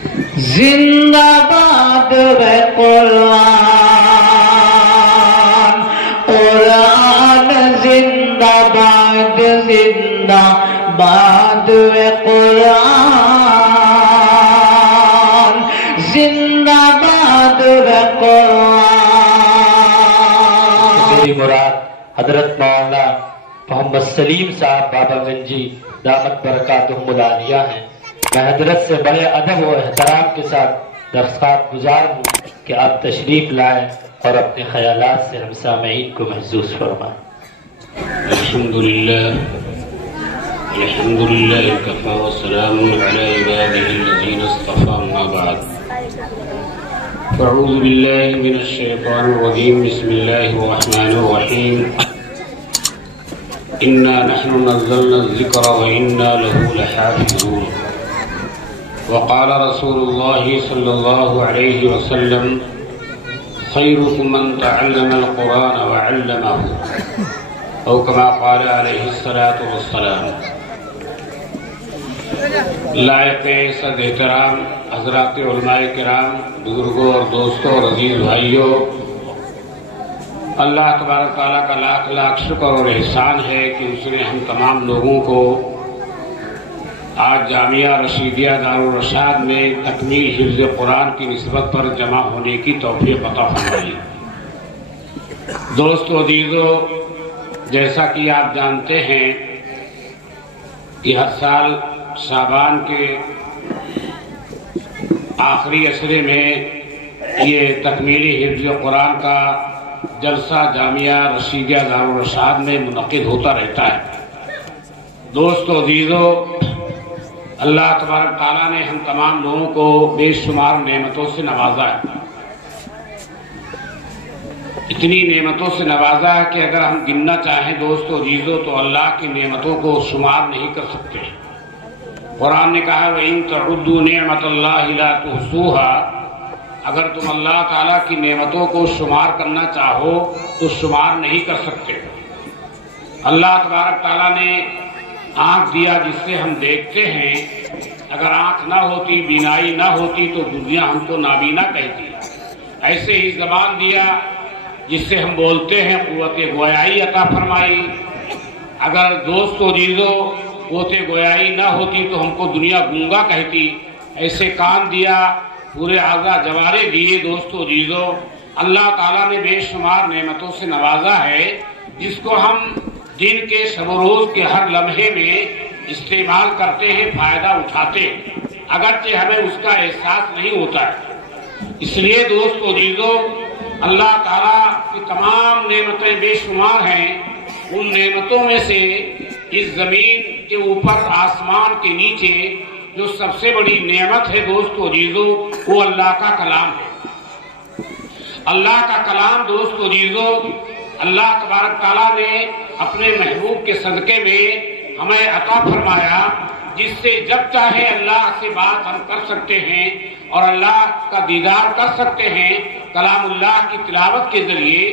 زندہ باد ہے قرآن، قرآن زندہ باد، زندہ باد ہے قرآن، زندہ باد ہے قرآن۔ میری مراد حضرت مولانا محمد سلیم صاحب بابا گنجی دامت برکاتہم العالیہ ہیں۔ میں حضرت سے بڑے ادب و احترام کے ساتھ درخواست گزار ہوں کہ آپ تشریف لائیں اور اپنے خیالات سے ہم سامعین کو محظوظ فرمائیں۔ الحمدللہ کفا وسلام علی عباده الذین اصطفى، اما بعد فاعوذ باللہ من الشیطان الرجیم، بسم اللہ الرحمن الرحیم، انا نحن نزلنا الذکر وانا له لحافظون، وقال رسول اللہ صلی اللہ علیہ وسلم خیرکم من تعلم القرآن وعلمہ، او کما قال علیہ الصلاۃ والسلام۔ لائق صد احترام حضرات علماء کرام، بزرگوں اور دوستوں اور عزیز بھائیوں، اللہ تبارک تعالیٰ کا لاکھ لاکھ شکر اور احسان ہے کہ اس نے ہم تمام لوگوں کو آج جامعہ رشیدیہ دارالرشاد میں تکمیل حفظ قرآن کی نسبت پر جمع ہونے کی توفیق عطا فرمائی۔ دوستو عزیزو، جیسا کہ آپ جانتے ہیں کہ ہر سال شعبان کے آخری عشرے میں یہ تکمیلی حفظ قرآن کا جلسہ جامعہ رشیدیہ دارالرشاد میں منعقد ہوتا رہتا ہے۔ دوستو عزیزو، اللہ تبارک تعالیٰ نے ہم تمام لوگوں کو بے شمار نعمتوں سے نوازا ہے، اتنی نعمتوں سے نوازا ہے کہ اگر ہم گننا چاہیں دوستو عزیزو تو اللہ کی نعمتوں کو شمار نہیں کر سکتے۔ قرآن نے کہا وَإِن تَعُدُّوا نِعْمَةَ اللَّهِ لَا تُحْصُوهَا، اگر تم اللہ تعالیٰ کی نعمتوں کو شمار کرنا چاہو تو شمار نہیں کر سکتے۔ اللہ تبارک تعالیٰ نے آنکھ دیا جس سے ہم دیکھتے ہیں، اگر آنکھ نہ ہوتی، بینائی نہ ہوتی تو دنیا ہم کو نابینا کہتی۔ ایسے ہی زبان دیا جس سے ہم بولتے ہیں، قوت گویائی عطا فرمائی۔ اگر دوست و عزیزو قوت گویائی نہ ہوتی تو ہم کو دنیا گونگا کہتی۔ ایسے کان دیا، پورے اعضاء جوارے دیے۔ دوست و عزیزو، اللہ تعالیٰ نے بے شمار نعمتوں سے نوازا ہے جس کو ہم دن کے شب و روز کے ہر لمحے میں استعمال کرتے ہیں، فائدہ اٹھاتے ہیں، اگرچہ ہمیں اس کا احساس نہیں ہوتا ہے۔ اس لیے دوست و عزیزو، اللہ تعالیٰ کی تمام نعمتیں بے شمار ہیں۔ ان نعمتوں میں سے اس زمین کے اوپر، آسمان کے نیچے جو سب سے بڑی نعمت ہے دوست و عزیزو، وہ اللہ کا کلام ہے۔ اللہ کا کلام دوست و عزیزو، اللہ تبارک تعالیٰ نے اپنے محبوب کے صدقے میں ہمیں عطا فرمایا، جس سے جب چاہے اللہ سے بات ہم کر سکتے ہیں اور اللہ کا دیدار کر سکتے ہیں کلام اللہ کی تلاوت کے ذریعے۔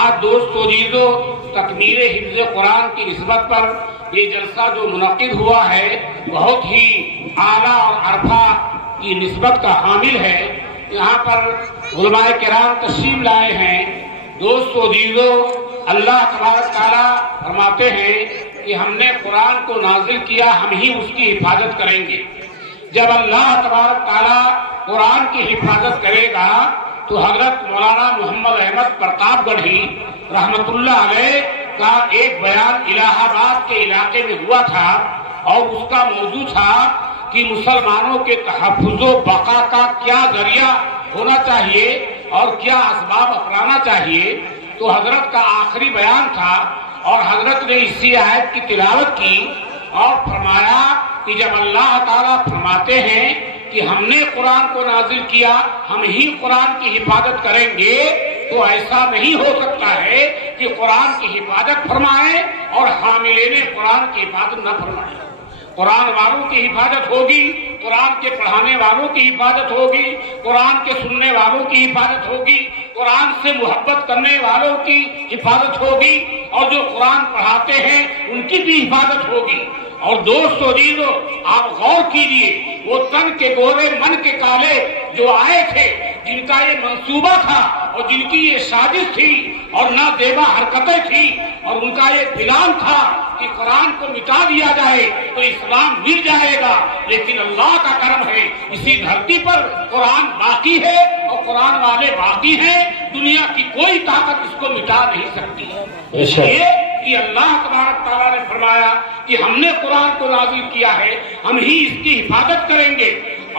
آج دوست و عزیزو، تکمیل حفظ قرآن کی نسبت پر یہ جلسہ جو منعقد ہوا ہے بہت ہی اعلیٰ اور عرفہ کی نسبت کا حامل ہے۔ یہاں پر علماء کرام تشریف لائے ہیں۔ دوست و عزیزو، اللہ تبارک تعالیٰ فرماتے ہیں کہ ہم نے قرآن کو نازل کیا، ہم ہی اس کی حفاظت کریں گے۔ جب اللہ تبارک تعالیٰ قرآن کی حفاظت کرے گا تو حضرت مولانا محمد احمد پرتاپ گڑھی رحمت اللہ علیہ کا ایک بیان الہ آباد کے علاقے میں ہوا تھا، اور اس کا موضوع تھا کہ مسلمانوں کے تحفظ و بقا کا کیا ذریعہ ہونا چاہیے اور کیا اسباب اپنانا چاہیے۔ تو حضرت کا آخری بیان تھا، اور حضرت نے اسی آیت کی تلاوت کی اور فرمایا کہ جب اللہ تعالیٰ فرماتے ہیں کہ ہم نے قرآن کو نازل کیا، ہم ہی قرآن کی حفاظت کریں گے، تو ایسا نہیں ہو سکتا ہے کہ قرآن کی حفاظت فرمائیں اور حاملین قرآن کی حفاظت نہ فرمائیں۔ قرآن والوں کی حفاظت ہوگی، قرآن کے پڑھانے والوں کی حفاظت ہوگی، قرآن کے سننے والوں کی حفاظت ہوگی، قرآن سے محبت کرنے والوں کی حفاظت ہوگی، اور جو قرآن پڑھاتے ہیں ان کی بھی حفاظت ہوگی۔ اور دوستو عزیزو آپ غور کیجئے، وہ تن کے گورے من کے کالے جو آئے تھے، جن کا یہ منصوبہ تھا اور جن کی یہ سازش تھی اور نادیبہ حرکتیں تھی اور ان کا یہ پلان تھا کہ قرآن کو مٹا دیا جائے تو اسلام مل جائے گا، لیکن اللہ کا کرم ہے اسی دھرتی پر قرآن باقی ہے اور قرآن والے باقی ہیں، دنیا کی کوئی طاقت اس کو مٹا نہیں سکتی۔ اس لیے کہ اللہ تبارک تعالیٰ نے فرمایا کہ ہم نے قرآن کو نازل کیا ہے، ہم ہی اس کی حفاظت کریں گے۔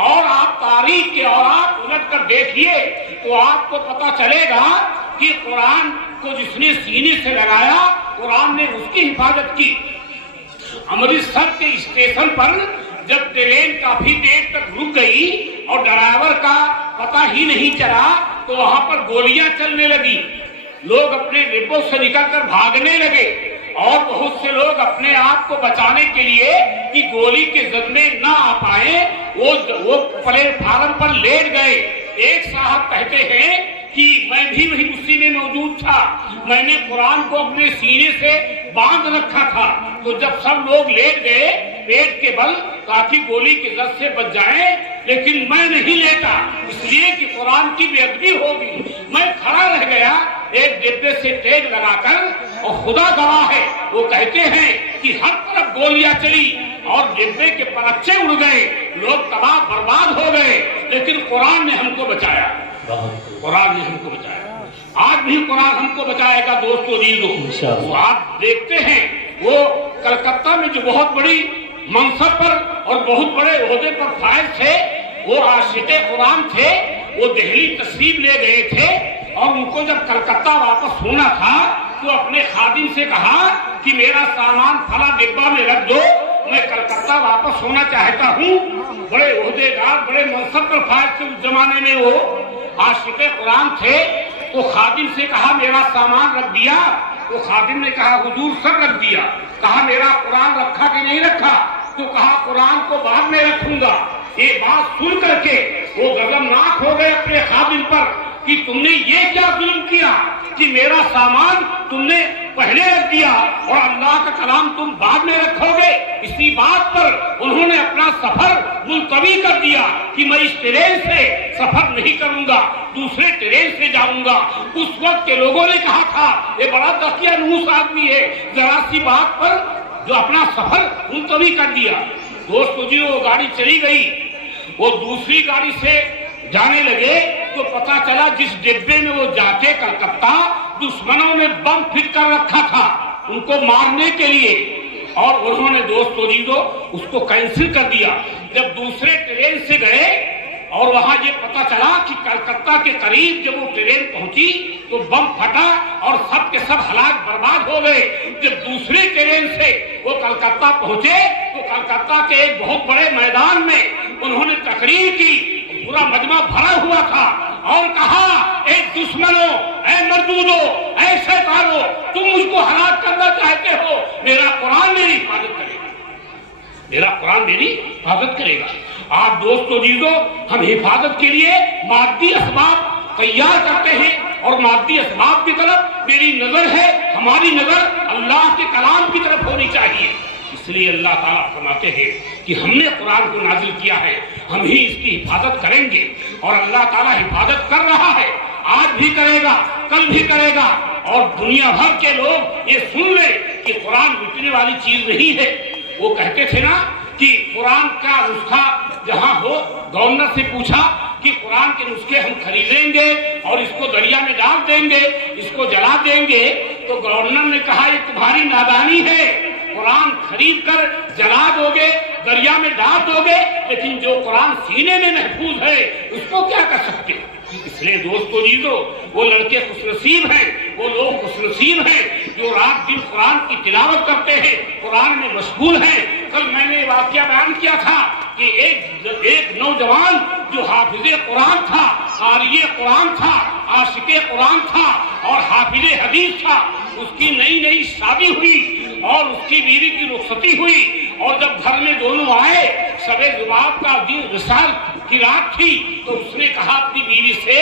اور آپ تاریخ کے اور آپ الٹ کر دیکھیے تو آپ کو پتا چلے گا کہ قرآن کو جس نے سینے سے لگایا، قرآن نے اس کی حفاظت کی۔ امرتسر کے اسٹیشن پر جب ٹرین کافی دیر تک رک گئی اور ڈرائیور کا پتہ ہی نہیں چلا تو وہاں پر گولیاں چلنے لگی، لوگ اپنے ڈبوں سے نکل کر بھاگنے لگے اور بہت سے لوگ اپنے آپ کو بچانے کے لیے کہ گولی کے زد میں نہ آ پائے وہ پلیٹ فارم پر لیٹ گئے۔ ایک صاحب کہتے ہیں کہ میں بھی وہی اسی میں موجود تھا، میں نے قرآن کو اپنے سینے سے باندھ رکھا تھا، تو جب سب لوگ لیٹ گئے پیٹ کے بل تاکہ گولی کے زد سے بچ جائیں، لیکن میں نہیں لیٹا اس لیے کہ قرآن کی بے ادبی ہوگی، میں کھڑا رہ گیا ایک ڈبے سے ٹیگ لگا کر، اور خدا گواہ ہے وہ کہتے ہیں کہ ہر طرف گولیاں چلی اور ڈبے کے پرچے اڑ گئے، لوگ تباہ برباد ہو گئے، لیکن قرآن نے ہم کو بچایا، قرآن نے ہم کو بچایا۔ آج بھی قرآن ہم کو بچائے گا دوستو عزیزو۔ آپ دیکھتے ہیں وہ کلکتہ میں جو بہت بڑی منصب پر اور بہت بڑے عہدے پر فائز تھے، وہ عاشق قرآن تھے، وہ دہلی تشریف لے گئے تھے اور ان کو جب کلکتہ واپس ہونا تھا تو اپنے خادم سے کہا کہ میرا سامان فلاں ڈبہ میں رکھ دو، میں کلکتہ واپس ہونا چاہتا ہوں۔ بڑے عہدے دار بڑے منصب پر فائز تھے، اس زمانے میں وہ عاشق قرآن تھے، تو خادم سے کہا میرا سامان رکھ دیا، تو خادم نے کہا حضور سب رکھ دیا، کہا میرا قرآن رکھا کہ نہیں رکھا، تو کہا قرآن کو بعد میں رکھوں گا۔ یہ بات سن کر کے وہ غضبناک ہو گئے اپنے خادم پر کہ تم نے یہ کیا ظلم کیا کہ میرا سامان تم نے پہلے رکھ دیا اور اللہ کا کلام تم بعد میں رکھو گے۔ اسی بات پر انہوں نے اپنا سفر ملتوی کر دیا کہ میں اس ٹرین سے سفر نہیں کروں گا، دوسرے ٹرین سے جاؤں گا۔ اس وقت کے لوگوں نے کہا تھا یہ بڑا دقیانوس آدمی ہے، ذرا سی بات پر جو اپنا سفر ملتوی کر دیا۔ دوستو جی وہ گاڑی چلی گئی، وہ دوسری گاڑی سے جانے لگے تو پتا چلا جس ڈبے میں وہ جاتے کلکتہ دشمنوں نے بم پھٹ کر رکھا تھا ان کو مارنے کے لیے، اور انہوں نے دوستو جیزو اس کو کینسل کر دیا۔ جب دوسرے ٹرین سے گئے اور وہاں یہ پتا چلا کہ کلکتہ کے قریب جب وہ ٹرین پہنچی تو بم پھٹا اور سب کے سب ہلاک برباد ہو گئے۔ جب دوسری ٹرین سے وہ کلکتہ پہنچے تو کلکتہ کے ایک بہت بڑے میدان میں انہوں نے تقریر کی، پورا مجمع بھرا ہوا تھا اور کہا اے دشمنوں، اے مردودوں، اے شیطانوں، تم مجھ کو ہلاک کرنا چاہتے ہو، میرا قرآن میری حفاظت کرے گا، میرا قرآن میری حفاظت کرے گا۔ آپ دوستو عزیزو ہم حفاظت کے لیے مادی اسباب تیار کرتے ہیں اور مادی اسباب کی طرف میری نظر ہے، ہماری نظر اللہ کے کلام کی طرف ہونی چاہیے۔ اس لیے اللہ تعالیٰ فرماتے ہیں کہ ہم نے قرآن کو نازل کیا ہے، ہم ہی اس کی حفاظت کریں گے، اور اللہ تعالیٰ حفاظت کر رہا ہے، آج بھی کرے گا، کل بھی کرے گا، اور دنیا بھر کے لوگ یہ سن لیں کہ قرآن مٹنے والی چیز نہیں ہے۔ وہ کہتے تھے نا کہ قرآن کا نسخہ جہاں ہو، گورنر سے پوچھا کہ قرآن کے نسخے ہم خریدیں گے اور اس کو دریا میں ڈال دیں گے، اس کو جلا دیں گے، تو گورنر نے کہا یہ تمہاری نادانی ہے، قرآن خرید کر جلا دو گے، دریا میں ڈال دو گے، لیکن جو قرآن سینے میں محفوظ ہے اس کو کیا کر سکتے؟ اس لیے دوستو جیزو وہ لڑکے خوش نصیب ہیں، وہ لوگ خوش نصیب ہیں جو رات دن قرآن کی تلاوت کرتے ہیں، قرآن میں مشغول ہیں۔ کل میں نے واقعہ بیان کیا تھا کہ ایک نوجوان جو حافظ قرآن تھا، قاری قرآن تھا، عاشق قرآن تھا اور حافظ حدیث تھا، اس کی نئی شادی ہوئی اور اس کی بیوی کی رخصتی ہوئی، اور جب گھر میں دونوں آئے، شب ذباب کا دن وصال کی رات تھی، تو اس نے کہا اپنی بیوی سے